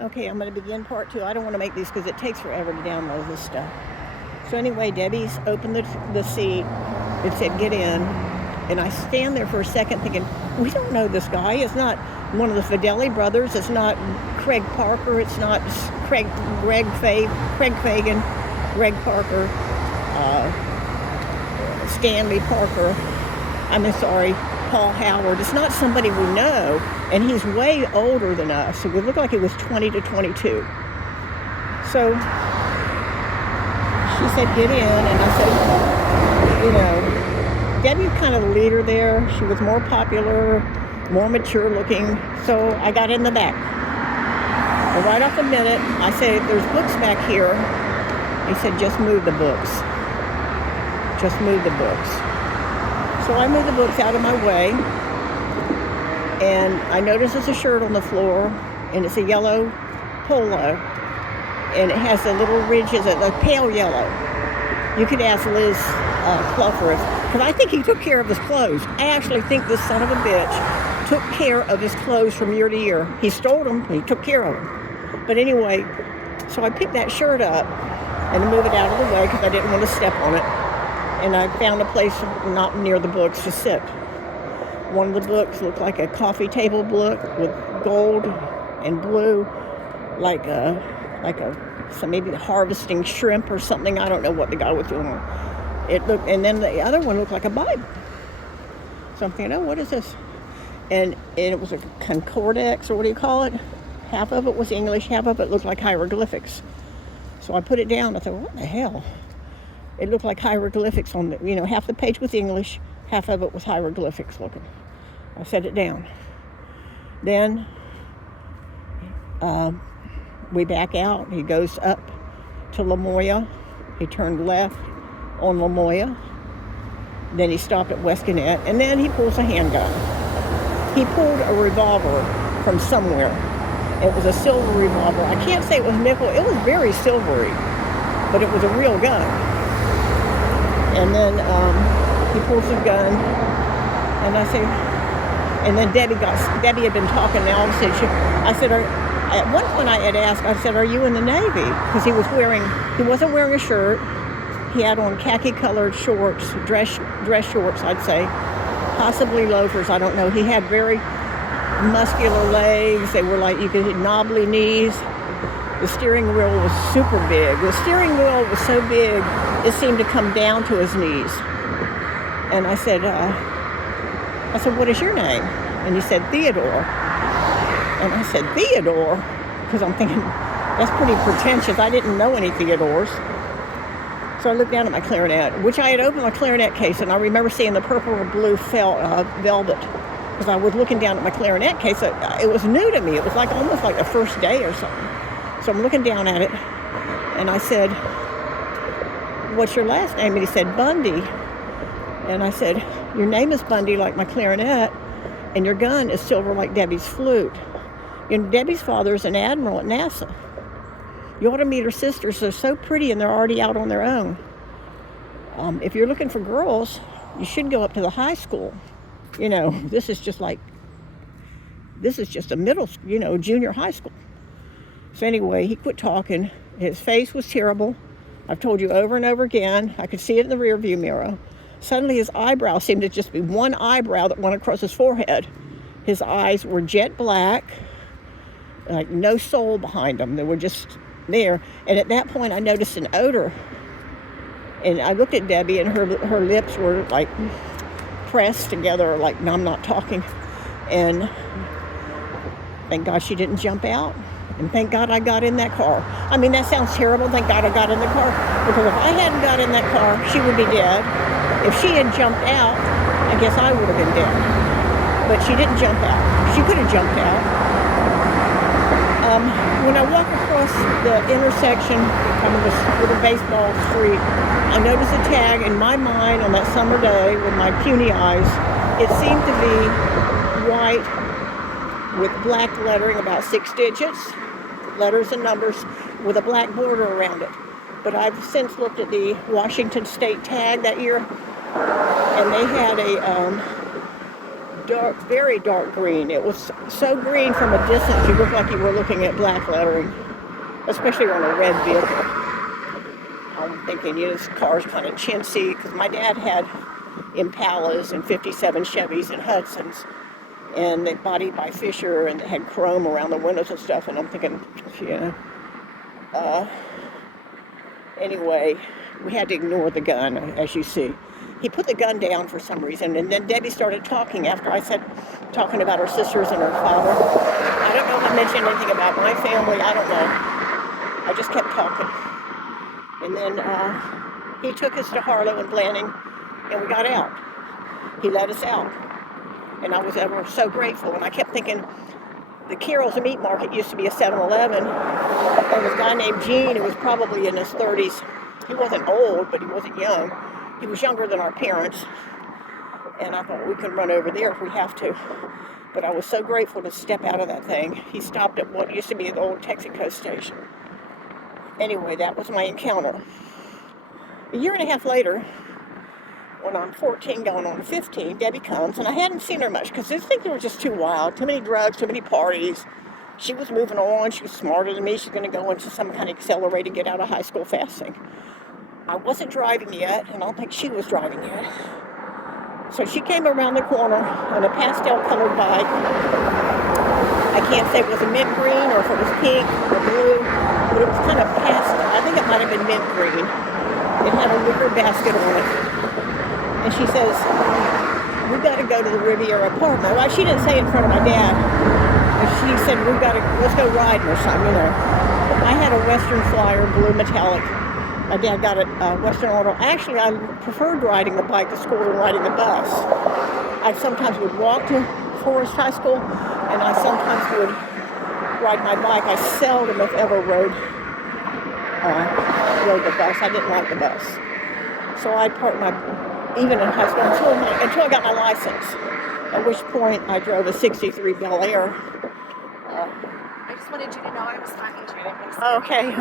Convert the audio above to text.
Okay, I'm going to begin part 2. I don't want to make these because it takes forever to download this stuff. So anyway, Debbie's opened the seat. It said, get in. And I stand there for a second thinking, we don't know this guy. It's not one of the Fideli brothers. It's not Craig Parker. It's not Greg Fagan, Greg Parker, Stanley Parker. Paul Howard. It's not somebody we know, and he's way older than us. It would look like he was 20 to 22. So she said, get in, and I said, Debbie's kind of the leader there. She was more popular, more mature looking, so I got in the back. And right off the minute, I said, there's books back here. He said, just move the books. Just move the books. So I moved the books out of my way, and I noticed there's a shirt on the floor, and it's a yellow polo, and it has the little ridges, a pale yellow. You could ask Liz Cluffer, because I think he took care of his clothes. I actually think this son of a bitch took care of his clothes from year to year. He stole them, he took care of them. But anyway, so I picked that shirt up and moved it out of the way because I didn't want to step on it. And I found a place not near the books to sit. One of the books looked like a coffee table book with gold and blue, like maybe harvesting shrimp or something. I don't know what the guy was doing. And then the other one looked like a Bible. So I'm thinking, what is this? And it was a concordex, or what do you call it? Half of it was English, half of it looked like hieroglyphics. So I put it down. I thought, what the hell? It looked like hieroglyphics on the, half the page was English, half of it was hieroglyphics looking. I set it down. Then we back out. He goes up to La Moya. He turned left on La Moya. Then he stopped at Westconnett, and then he pulls a handgun. He pulled a revolver from somewhere. It was a silver revolver. I can't say it was nickel. It was very silvery, but it was a real gun. And then he pulls the gun, and I say, and then Debbie had been talking now. I said, at one point I had asked, I said, are you in the Navy? Because he wasn't wearing a shirt. He had on khaki-colored shorts, dress shorts, I'd say, possibly loafers. I don't know. He had very muscular legs. They were like, you could hit knobbly knees. The steering wheel was super big. The steering wheel was so big, it seemed to come down to his knees. And I said, what is your name? And he said, Theodore. And I said, Theodore? Because I'm thinking, that's pretty pretentious. I didn't know any Theodores. So I looked down at my clarinet, which I had opened my clarinet case, and I remember seeing the purple or blue velvet. Because I was looking down at my clarinet case. It was new to me. It was almost like the first day or something. So I'm looking down at it, and I said, what's your last name? And he said, Bundy. And I said, your name is Bundy like my clarinet, and your gun is silver like Debbie's flute. Debbie's father is an admiral at NASA. You ought to meet her sisters. They're so pretty, and they're already out on their own. If you're looking for girls, you should go up to the high school. This is just a middle school, junior high school. So anyway, he quit talking. His face was terrible. I've told you over and over again. I could see it in the rear view mirror. Suddenly his eyebrow seemed to just be one eyebrow that went across his forehead. His eyes were jet black, like no soul behind them. They were just there. And at that point, I noticed an odor. And I looked at Debbie, and her lips were like pressed together, like, no, I'm not talking. And thank God she didn't jump out. And thank God I got in that car. I mean, that sounds terrible. Thank God I got in the car. Because if I hadn't got in that car, she would be dead. If she had jumped out, I guess I would have been dead. But she didn't jump out. She could have jumped out. When I walk across the intersection with a baseball street, I noticed a tag in my mind on that summer day with my puny eyes. It seemed to be white with black lettering, about 6 digits, letters and numbers, with a black border around it. But I've since looked at the Washington State tag that year, and they had dark, very dark green. It was so green from a distance you looked like you were looking at black lettering, especially on a red vehicle. I'm thinking, this car's kind of chintzy, because my dad had Impalas and 57 Chevys and Hudsons, and they bodied by Fisher, and they had chrome around the windows and stuff, and I'm thinking, anyway, we had to ignore the gun, as you see. He put the gun down for some reason, and then Debbie started talking after I said, talking about her sisters and her father. I don't know if I mentioned anything about my family, I don't know. I just kept talking. And then he took us to Harlow and Blanning, and we got out. He let us out. And I was ever so grateful. And I kept thinking, the Carroll's Meat Market used to be a 7-Eleven. There was a guy named Gene who was probably in his 30s. He wasn't old, but he wasn't young. He was younger than our parents. And I thought, we can run over there if we have to. But I was so grateful to step out of that thing. He stopped at what used to be the old Texaco station. Anyway, that was my encounter. A year and a half later, when I'm 14 going on 15, Debbie comes, and I hadn't seen her much because I think they were just too wild. Too many drugs, too many parties. She was moving on. She was smarter than me. She's going to go into some kind of accelerated get out of high school fast thing. I wasn't driving yet, and I don't think she was driving yet. So she came around the corner on a pastel-colored bike. I can't say if it was a mint green or if it was pink or blue, but it was kind of pastel. I think it might have been mint green. It had a wicker basket on it. And she says, "We've got to go to the Riviera apartment." Well, she didn't say it in front of my dad. But she said, let's go riding or something, I had a Western Flyer, blue metallic. My dad got a Western Auto. Actually, I preferred riding the bike to school than riding the bus. I sometimes would walk to Forest High School, and I sometimes would ride my bike. I seldom, if ever, rode the bus. I didn't like the bus. So I parked even in high school, until I got my license, at which point I drove a 63 Bel Air. I just wanted you to know I was talking to you. Okay.